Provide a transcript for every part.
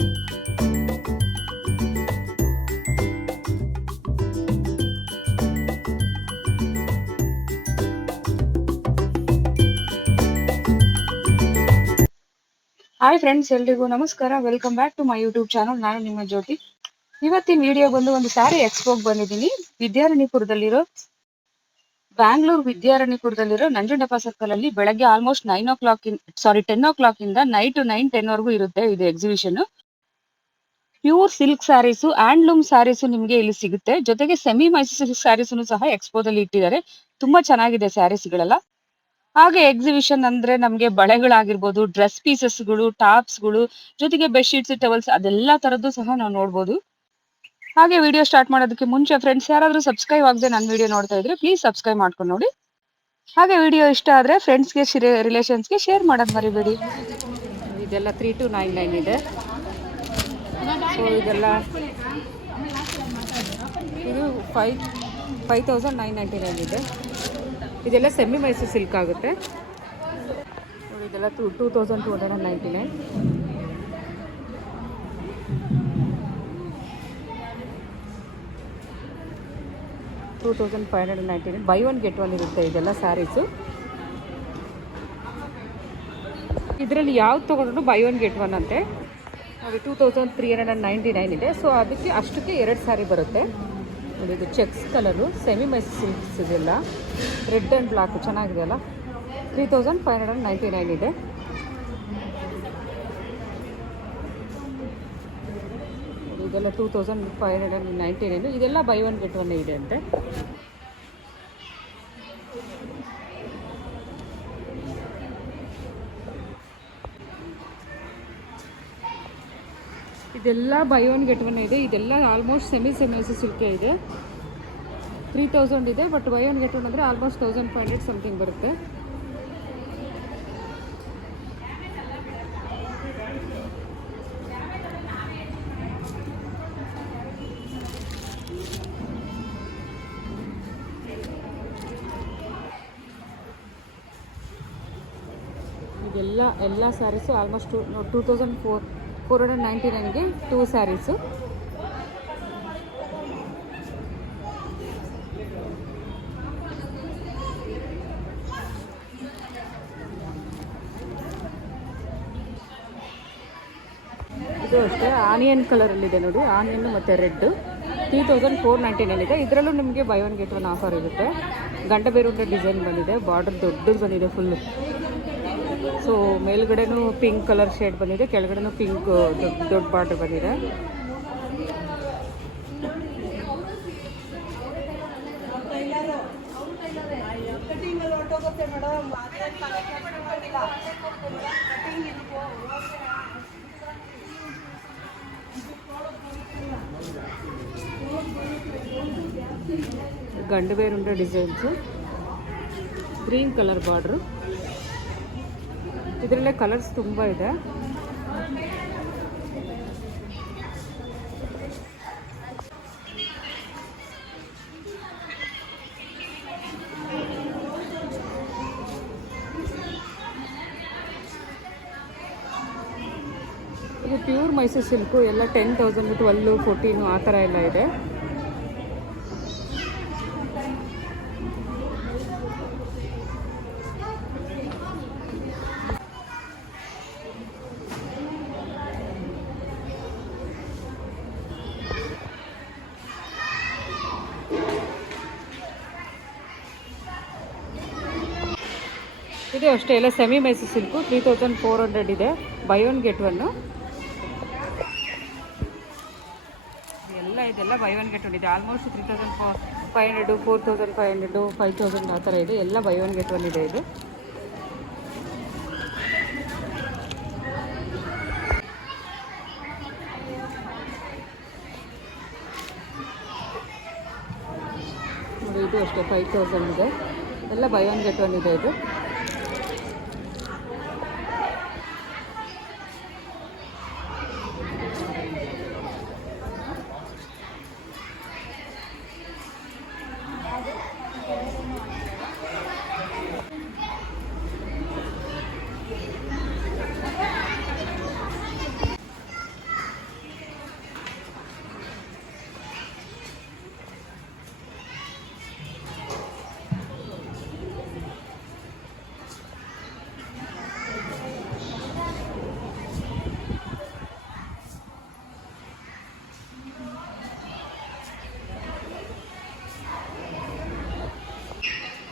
Hi friends, ಎಲ್ರಿಗೂ ನಮಸ್ಕಾರ. Welcome back to my YouTube channel. ನಾನು ನಿಮ್ಮ ಜ್ಯೋತಿ. ಇವತ್ತಿನ ವಿಡಿಯೋ ಬಂದು ಒಂದು ಸ್ಯಾರಿ ಎಕ್ಸ್ಪೋಗೆ ಬಂದಿದ್ದೀನಿ. ಬ್ಯಾಂಗ್ಳೂರ್ ವಿದ್ಯಾರಣ್ಯಪುರದಲ್ಲಿರೋ ನಂಜುಂಡಪ್ಪ ಸರ್ಕಲ್ ಅಲ್ಲಿ ಬೆಳಗ್ಗೆ ಆಲ್ಮೋಸ್ಟ್ 10 o'clock ಇಂದ ನೈಟ್ 9-10 ವರೆಗೂ ಇರುತ್ತೆ ಇದು exhibition. Pure silk sarees, handloom sarees ನಿಮಗೆ ಇಲ್ಲಿ ಸಿಗುತ್ತೆ. ಜೊತೆಗೆ ಸೆಮಿ ಮೈಸೂರು ಸ್ಯಾರೀಸನ್ನು ಸಹ ಎಕ್ಸ್ಪೋದಲ್ಲಿ ಇಟ್ಟಿದ್ದಾರೆ. ತುಂಬಾ ಚೆನ್ನಾಗಿದೆ ಸ್ಯಾರೀಸ್ಗಳೆಲ್ಲ. ಹಾಗೆ ಎಕ್ಸಿಬಿಷನ್ ಅಂದ್ರೆ ನಮ್ಗೆ ಬಳೆಗಳಾಗಿರ್ಬೋದು, ಡ್ರೆಸ್ ಪೀಸಸ್ಗಳು, ಟಾಪ್ಸ್ಗಳು, ಜೊತೆಗೆ ಬೆಡ್ಶೀಟ್ಸ್, ಟವಲ್ಸ್ ಅದೆಲ್ಲ ತರದ್ದು ಸಹ ನಾವು ನೋಡ್ಬೋದು. ಹಾಗೆ ವಿಡಿಯೋ ಸ್ಟಾರ್ಟ್ ಮಾಡೋದಕ್ಕೆ ಮುಂಚೆ ಫ್ರೆಂಡ್ಸ್, ಯಾರಾದ್ರೂ ಸಬ್ಸ್ಕ್ರೈಬ್ ಆಗದೆ ನನ್ನ ವಿಡಿಯೋ ನೋಡ್ತಾ ಇದ್ರೆ ಪ್ಲೀಸ್ ಸಬ್ಸ್ಕ್ರೈಬ್ ಮಾಡ್ಕೊಂಡು ನೋಡಿ. ಹಾಗೆ ವಿಡಿಯೋ ಇಷ್ಟ ಆದ್ರೆ ಫ್ರೆಂಡ್ಸ್ಗೆ, ರಿಲೇಷನ್ಸ್ಗೆ ಶೇರ್ ಮಾಡೋದು ಮರಿಬೇಡಿ. ಇದೆಲ್ಲ 3299 ಇದೆ. ಸೊ ಇದೆಲ್ಲ ಇದು 5999 ಇದೆ. ಇದೆಲ್ಲ ಸೆಮಿ ಮೈಸೂರು ಸಿಲ್ಕ್ ಆಗುತ್ತೆ. ಇದೆಲ್ಲ 2299. $2599. ಬೈ ಒನ್ ಗೆಟ್ ಒನ್ ಇರುತ್ತೆ ಇದೆಲ್ಲ ಸ್ಯಾರೀಸು. ಇದರಲ್ಲಿ ಯಾವ್ದು ತೊಗೊಂಡ್ರು ಬೈ ಒನ್ ಗೆಟ್ ಒನ್ ಅಂತೆ. ಅದು 2399 ಇದೆ. ಸೊ ಅದಕ್ಕೆ ಅಷ್ಟಕ್ಕೆ 2 ಸ್ಯಾರಿ ಬರುತ್ತೆ. ನೋಡಿ, ಇದು cheques colour semi Mysuru silks ಇದೆಲ್ಲ. ರೆಡ್ ಆ್ಯಂಡ್ ಬ್ಲ್ಯಾಕ್ ಚೆನ್ನಾಗಿದೆ ಅಲ್ಲ. 3599 ಇದೆ. ಇದೆಲ್ಲ 2599. ಇದೆಲ್ಲ ಬೈ ಒನ್ ಗೆಟ್ ಒನ್ ಇದೆ ಅಂತೆ. ಇದೆಲ್ಲ ಬೈ ಒನ್ ಗೆಟ್ ಒನ್ ಇದೆ. ಇದೆಲ್ಲ ಆಲ್ಮೋಸ್ಟ್ ಸೆಮಿ ಸಿಲ್ಕೆ ಇದೆ. 3000 ಇದೆ. But by one get one ಅಂದರೆ ಆಲ್ಮೋಸ್ಟ್ 1500 ಸಮಥಿಂಗ್ ಬರುತ್ತೆ. ಎಲ್ಲ ಸ್ಯಾರೀಸು ಆಲ್ಮೋಸ್ಟ್ 2499ಗೆ 2 ಸ್ಯಾರೀಸು. ಇದು ಅಷ್ಟೇ ಆನಿಯನ್ ಕಲರಲ್ಲಿದೆ ನೋಡಿ, ಆನಿಯನ್ ಮತ್ತು ರೆಡ್. 3499 ಇದೆ. ಇದರಲ್ಲೂ ನಿಮಗೆ buy one get one offer ಇರುತ್ತೆ. ಗಂಟಬೇರುಂಡೆ ಡಿಸೈನ್ ಬಂದಿದೆ. ಬಾರ್ಡರ್ ದೊಡ್ಡದು ಬಂದಿದೆ ಫುಲ್ಲು. ಸೊ ಮೇಲ್ಗಡೆನೂ ಪಿಂಕ್ ಕಲರ್ ಶೇಡ್ ಬಂದಿದೆ, ಕೆಳಗಡೆನೂ ಪಿಂಕ್ ದೊಡ್ಡ ಬಾರ್ಡರ್ ಬಂದಿದೆ. ಗಂಡಬೇರುಂಡೆ ಡಿಸೈನ್ಸು, ಗ್ರೀನ್ ಕಲರ್ ಬಾರ್ಡ್ರು. ಇದರಲ್ಲೇ ಕಲರ್ಸ್ ತುಂಬ ಇದೆ. ಇದು ಪ್ಯೂರ್ ಮೈಸೂರು ಸಿಲ್ಕು. ಎಲ್ಲ 10,000, 12, 14 ಆ ಥರ ಎಲ್ಲ ಇದೆ. ಇದು ಅಷ್ಟೇ ಎಲ್ಲ ಸೆಮಿ ಮೈಸೂರು ಸಿಲ್ಕು. 3400 ಇದೆ. By one get one. ಇದೆಲ್ಲ ಬೈ ಒನ್ ಗೆಟ್ ಒನ್ ಇದೆ. ಆಲ್ಮೋಸ್ಟ್ 3500, 4500, 5000 ಆ ಥರ ಇದೆ. ಎಲ್ಲ ಬೈ ಒನ್ ಗೆಟ್ ಒನ್ ಇದೆ ಇದು. ನೋಡಿ, ಇದು ಅಷ್ಟೇ 5000 ಇದೆ. ಎಲ್ಲ ಬೈ ಒನ್ ಗೆಟ್ ಒನ್ ಇದೆ ಇದು.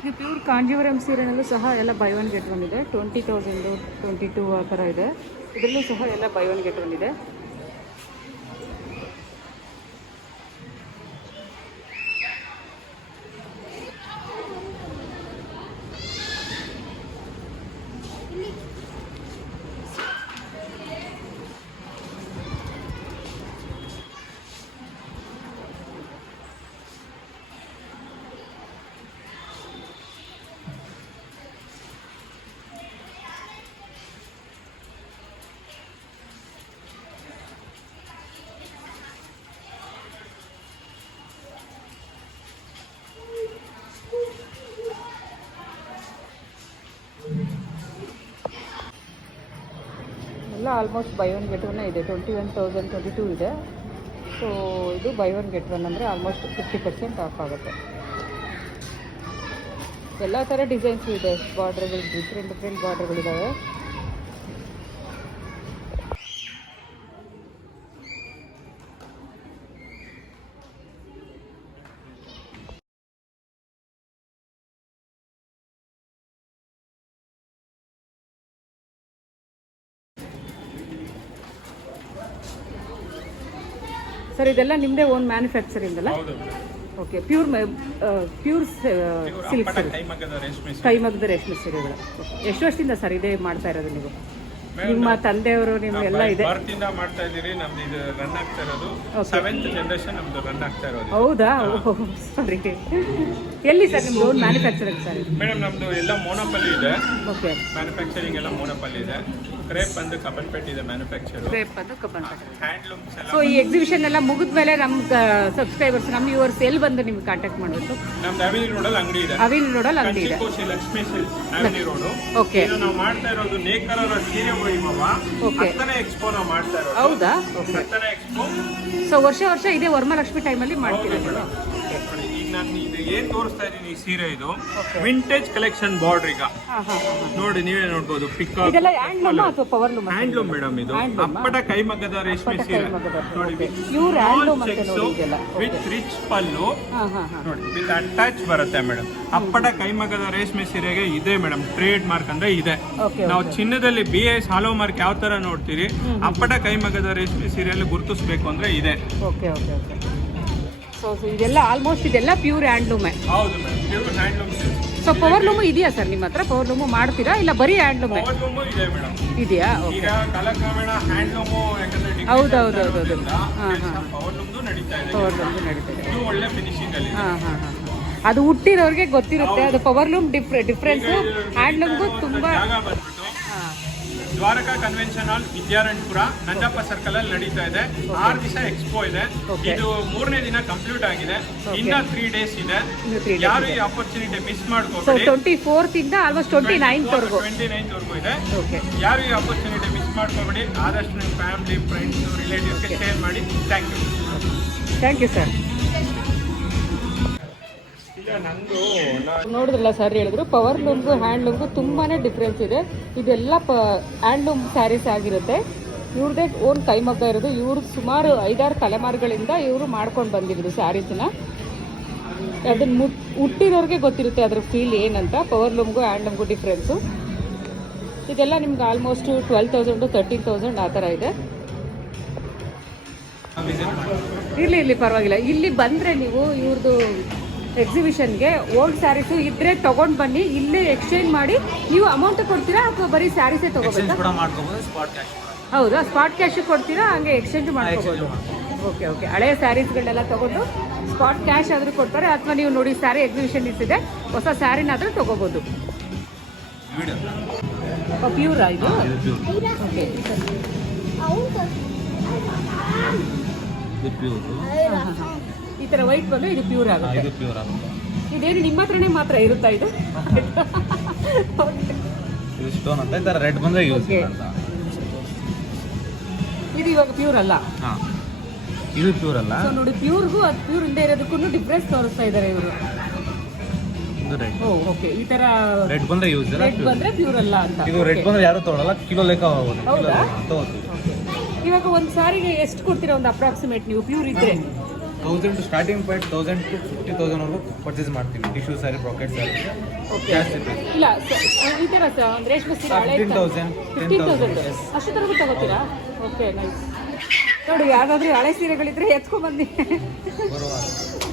ಇದು ಪ್ಯೂರ್ ಕಾಂಜೀವರಂ ಸೀರೆನಲ್ಲೂ ಸಹ ಎಲ್ಲ ಬೈ ಒನ್ ಗೆಟ್ ಒನ್ ಇದೆ. 20,000 22 ಆ ಥರ ಇದೆ. ಇದರಲ್ಲೂ ಸಹ ಎಲ್ಲ ಬೈ ಒನ್ ಗೆಟ್ ಒನ್ ಇದೆ. ಎಲ್ಲ almost by one get one ಇದೆ. 21,022 ಇದೆ. ಸೊ ಇದು ಬೈ ಒನ್ ಗೆಟ್ ಒನ್ ಅಂದರೆ ಆಲ್ಮೋಸ್ಟ್ 50% ಆಫ್ ಆಗುತ್ತೆ. ಎಲ್ಲ ಥರ ಡಿಸೈನ್ಸು ಇದೆ. ಬಾರ್ಡ್ರ್ಗಳು ಡಿಫ್ರೆಂಟ್ ಬಾರ್ಡ್ರ್ಗಳಿದ್ದಾವೆ. ಸರ್ ಇದೆಲ್ಲ ನಿಮ್ಮದೇ ಓನ್ ಮ್ಯಾನುಫ್ಯಾಕ್ಚರಿಂಗ್ ಅಲ್ಲ? ಓಕೆ. ಪ್ಯೂರ್ ಸಿಲ್ಕ್ ಕೈಮಗ್ಗದ ರೇಷ್ಮೆ ಸೀರೆಗಳು. ಎಷ್ಟು ವರ್ಷದಿಂದ ಸರ್ ಇದೇ ಮಾಡ್ತಾ ಇರೋದು ನೀವು? ನಿಮ್ಮ ತಂದೆಯವರು ನಿಮ್ಗೆಲ್ಲ ಇದೆ? ಮಾಡ್ತಾ ಇದ್ದೀರಿ. ನಮ್ದು ಇದು ರನ್ ಆಗ್ತಾ ಇರೋದು 7th ಜನರೇಷನ್ ನಮ್ದು ರನ್ ಆಗ್ತಾ ಇರೋದು. ಹೌದಾ? ಸಾರಿ. ಎಲ್ಲಿ ಸರ್ ನಿಮ್ದು ಓನ್ ಮ್ಯಾನುಫ್ಯಾಕ್ಚರಿಂಗ್ ಸರ್? ಮೇಡಮ್ ನಮ್ದು ಎಲ್ಲ ಮೋನೋಪಲ್ಲಿ ಇದೆ. ಓಕೆ. ಮ್ಯಾನುಫ್ಯಾಕ್ಚರಿಂಗ್ ಎಲ್ಲ ಮೋನೋಪಲ್ಲಿ ಇದೆ. ಕ್ರೇಪ್ ಬಂದು ಕಬ್ಬನ್ಪೇಟೆ ಇದೆ ಮ್ಯಾನುಫ್ಯಾಕ್ಚರ್. ಕ್ರೇಪ್ ಬಂದು ಕಬ್ಬನ್ಪೇಟೆ. ಹ್ಯಾಂಡ್ಲೂಮ್ಸ್ ಎಲ್ಲ. ಸೊ ಈ ಎಕ್ಸಿಬಿಷನ್ ಎಲ್ಲ ಮುಗಿದ್ಮೇಲೆ ನಮ್ಮ ಸಬ್ಸ್ಕ್ರೈಬರ್ಸ್ ನಮ್ಮ ವ್ಯೂವರ್ಸ್ ಎಲ್ಲಿ ಬಂದು ನಿಮ್ಗೆ ಕಾಂಟ್ಯಾಕ್ಟ್ ಮಾಡಬೇಕು? ನಮ್ದು ಅವಿನಿ ರೋಡಲ್ಲಿ ಅಂಗಡಿ ಇದೆ. ಅವಿನಿ ರೋಡಲ್ಲಿ ಅಂಗಡಿ ಇದೆ. Lakshmi Silks Avenue Road. Okay. ನಾವು ಮಾಡ್ತಾ ಇರೋದು ನೇಕಾರರ ಸೀರೆ ವೈಭವ. ಓಕೆ. ಹತ್ತನೇ ಎಕ್ಸ್ಪೋ ನಾವು ಮಾಡ್ತಾ ಇರೋದು. ಹೌದಾ? ಓಕೆ. ಹತ್ತನೇ ಎಕ್ಸ್ಪೋ. ಸೊ ವರ್ಷ ಇದೇ ವರಮಹಾಲಕ್ಷ್ಮಿ ಟೈಮಲ್ಲಿ ಮಾಡ್ತೀರಾ? ಈಗ ನಾನು ಇದು ಏನ್ ತೋರಿಸ್ತಾ ಇದ್ದೀನಿ ಈ ಸೀರೆ ಇದು ವಿಂಟೇಜ್ ಕಲೆಕ್ಷನ್ ಬಾರ್ಡರ್. ಈಗ ನೋಡಿ ನೀವೇ ನೋಡ್ಬೋದು. ಪಿಕಾಕ್ ಇದೆಲ್ಲ ಹ್ಯಾಂಡ್ಲೂಮ್ ಅಥವಾ ಪವರ್ ಲೂಮ್? Handloom madam. ಇದು ಅಪ್ಪಟ ಕೈಮಗ್ಗದ ರೇಷ್ಮೆ ಸೀರೆ ನೋಡಿ. ಪ್ಯೂರ್ ಹ್ಯಾಂಡ್ಲೂಮ್ ಅಂತ ನೋಡಿ ಇದೆಲ್ಲ. ವಿತ್ ರಿಚ್ ಪಲ್ಲು ನೋಡಿ, ವಿತ್ ಅಟ್ಯಾಚ್ ಬರುತ್ತೆ ಮೇಡಮ್. ಅಪ್ಪಟ ಕೈಮಗ್ಗದ ರೇಷ್ಮೆ ಸೀರೆಗೆ ಇದೆ ಮೇಡಮ್ ಟ್ರೇಡ್ ಮಾರ್ಕ್ ಅಂದ್ರೆ ಇದೆ. ನಾವು ಚಿನ್ನದಲ್ಲಿ BIS ಹಾಲೋ ಮಾರ್ಕ್ ಯಾವ ತರ ನೋಡ್ತೀರಿ, ಅಪ್ಪಟ ಕೈಮಗ್ಗದ ರೇಷ್ಮೆ ಸೀರೆಯಲ್ಲಿ ಗುರುತಿಸಬೇಕು ಅಂದ್ರೆ ಇದೆ. Okay okay okay. ಸೊ ಇದೆಲ್ಲ ಆಲ್ಮೋಸ್ಟ್ ಇದೆಲ್ಲ ಪ್ಯೂರ್ ಹ್ಯಾಂಡ್ಲೂಮೇ? ಹೌದು madam, pure handloom. So power loom ಇದೆಯಾ ಸರ್ ನಿಮ್ಮ ಹತ್ರ? ಪವರ್ ಲೂಮು ಮಾಡ್ತೀರಾ ಇಲ್ಲ ಬರೀ ಹ್ಯಾಂಡ್ಲೂಮ್ ಇದೆ ಮೇಡಮ್? ಇದೆಯಾ? ಈಗ ಕಾಲಕ್ರಮೇಣ ಹ್ಯಾಂಡ್ಲೂಮು ಯಾಕಂದ್ರೆ ಹೌದೌದೌದು. ಪವರ್ ಲೂಮ್ದು ನಡೀತಾ ಇದೆ. ಪವರ್ ಲೂಮ್ದು ನಡೀತಾ ಇದೆ. ಇದು ಒಳ್ಳೆ ಫಿನಿಶಿಂಗ್ ಅಲ್ಲಿ. ಅದು ಹುಟ್ಟಿರೋರಿಗೆ ಗೊತ್ತಿರುತ್ತೆ. ಅದು ಪವರ್ ಲೂಮ್ ಡಿಫ್ರೆನ್ಸ್ ಹ್ಯಾಂಡ್ಲೂಮ್ಗೂ ತುಂಬಾ. Dwaraka convention hall Vidyaranyapura Nanjappa circle ಅಲ್ಲಿ ನಡೀತಾ ಇದೆ. 6 ದಿವಸ ಎಕ್ಸ್ಪೋ ಇದೆ. ಇದು 3ನೇ ದಿನ ಕಂಪ್ಲೀಟ್ ಆಗಿದೆ. ಇನ್ನ 3 ಡೇಸ್ ಇದೆ. ಯಾರು ಈ ಆಪರ್ಚುನಿಟಿ ಮಿಸ್ ಮಾಡ್ಕೋಬೇಡಿ. 24th ಇಂದ ಆಲ್ಮೋಸ್ಟ್ 29th ವರೆಗೂ ಇದೆ. ಯಾರು ಈ ಆಪರ್ಚುನಿಟಿ ಮಿಸ್ ಮಾಡ್ಕೋಬೇಡಿ. ಆದಷ್ಟು ನಿಮ್ಮ ಫ್ಯಾಮಿಲಿ, ಫ್ರೆಂಡ್ಸ್, ರಿಲೇಟಿವ್ಸ್ಗೆ ಶೇರ್ ಮಾಡಿ. Thank you sir. ನೋಡಿದ್ರಲ್ಲ ಸರ್ ಹೇಳಿದ್ರು, ಪವರ್ ಲೂಮ್ಗೂ ಹ್ಯಾಂಡ್ಲೂಮ್ಗೂ ತುಂಬಾನೇ ಡಿಫ್ರೆನ್ಸ್ ಇದೆ. ಇದೆಲ್ಲ ಹ್ಯಾಂಡ್ಲೂಮ್ ಸ್ಯಾರೀಸ್ ಆಗಿರುತ್ತೆ. ಇವ್ರದೇ ಓನ್ ಕೈಮಗ್ಗ ಇರೋದು. ಇವರು ಸುಮಾರು 5-6 ತಲೆಮಾರುಗಳಿಂದ ಇವರು ಮಾಡ್ಕೊಂಡು ಬಂದಿರೋದು ಸ್ಯಾರೀಸ್ನ. ಅದನ್ನ ಹುಟ್ಟಿರೋರಿಗೆ ಗೊತ್ತಿರುತ್ತೆ ಅದ್ರ ಫೀಲ್ ಏನಂತ. ಪವರ್ ಲೂಮ್ಗೂ ಹ್ಯಾಂಡ್ಲೂಮ್ಗೂ ಡಿಫ್ರೆನ್ಸು. ಇದೆಲ್ಲ ನಿಮ್ಗೆ ಆಲ್ಮೋಸ್ಟ್ 12,000 to 13,000 ಆ ಥರ ಇದೆ. ಇರಲಿ ಪರವಾಗಿಲ್ಲ. ಇಲ್ಲಿ ಬಂದರೆ ನೀವು ಇವ್ರದ್ದು ಎಕ್ಸಿಬಿಷನ್ಗೆ ಓಲ್ಡ್ ಸ್ಯಾರೀಸು ಇದ್ರೆ ತಗೊಂಡು ಬನ್ನಿ. ಇಲ್ಲೇ ಎಕ್ಸ್ಚೇಂಜ್ ಮಾಡಿ ನೀವು ಅಮೌಂಟ್ ಕೊಡ್ತೀರಾ ಅಥವಾ ಬರೀ ಸ್ಯಾರೀಸೇ ತಗೋಬೇಕಾ? ಹೌದಾ? ಸ್ಪಾಟ್ ಕ್ಯಾಶ್ ಕೊಡ್ತೀರಾ? ಹಂಗೆ ಎಕ್ಸ್ಚೇಂಜ್ ಮಾಡ್ಕೋಬೋದು. Okay okay. ಹಳೆಯ ಸ್ಯಾರೀಸ್ಗಳನ್ನೆಲ್ಲ ತಗೊಂಡು ಸ್ಪಾಟ್ ಕ್ಯಾಶ್ ಆದರೂ ಕೊಡ್ತಾರೆ, ಅಥವಾ ನೀವು ನೋಡಿ ಸ್ಯಾರಿ ಎಕ್ಸಿಬಿಷನ್ ಇರ್ತಿದೆ, ಹೊಸ ಸ್ಯಾರಿನಾದರೂ ತಗೋಬೋದು. ಪ್ಯೂರಾ ಇದು? ಓಕೆ. ಈ ಥರ ವೈಟ್ ಬಂದು ಇದು ಪ್ಯೂರ್ ಆಗುತ್ತೆ. ಇದೇನು ನಿಮ್ಮ ಹತ್ರನೇ ಮಾತ್ರ ಇರುತ್ತಾ ಇದು? ಸ್ಟೋನ್ ಅಂತ ಇದರ ರೆಡ್ ಬಂದ್ರೆ ಯೂಸ್ ಇದು ಇವಾಗ ಪ್ಯೂರ್ ಅಲ್ಲ. ಇದು ಪ್ಯೂರ್ ಅಲ್ಲ. ಸೊ ನೋಡಿ, ಪ್ಯೂರ್ಗೂ ಅದು ಪ್ಯೂರ್ ಇಂದ ಇರೋದಕ್ಕೂ ಡಿಫ್ರೆನ್ಸ್ ತೋರಿಸ್ತಾ ಇದ್ದಾರೆ ಇವರು. ಓಕೆ. ಈ ತರ ರೆಡ್ ಬಂದ್ರೆ ಯೂಸ್, ರೆಡ್ ಬಂದ್ರೆ ಪ್ಯೂರ್ ಅಲ್ಲ ಅಂತ. ಇದು ರೆಡ್ ಬಂದ್ರೆ ಯಾರು ತಗೊಳ್ಳಲ್ಲ, ಕಿಲೋ ಲೆಕ್ಕ ಹೋಗೋದು. ಹೌದಾ? ಇವಾಗ ಒಂದು ಸಾರಿಗೆ ಎಷ್ಟು ಕೊಡ್ತೀರಾ ಒಂದು ಅಪ್ರಾಕ್ಸಿಮೇಟ್ ನೀವು ಪ್ಯೂರ್ ಇದ್ರೆ? 1000 ಸ್ಟಾರ್ಟಿಂಗ್ ಪಾಯಿಂಟ್ 1000 to 50,000 ವರೆಗೂ ಪರ್ಚೇಸ್ ಮಾಡ್ತೀವಿ. Tissue sari, bracket sari, cash ಸಿಗ್ತದೆ. ಇಲ್ಲ ಈ ಥರ ಒಂದು ರೇಷ್ಮೆ ಸೀರೆ ಹಳೆ 15,000 15,000 ಅಷ್ಟರವರೆಗೂ ತಗೋತೀರಾ? Okay nice. ನೋಡಿ ಯಾವ್ದಾದ್ರು ಹಳೆ ಸೀರೆಗಳಿದ್ರೆ ಎತ್ಕೊಂಡ್ಬನ್ನಿ. ಬರುವ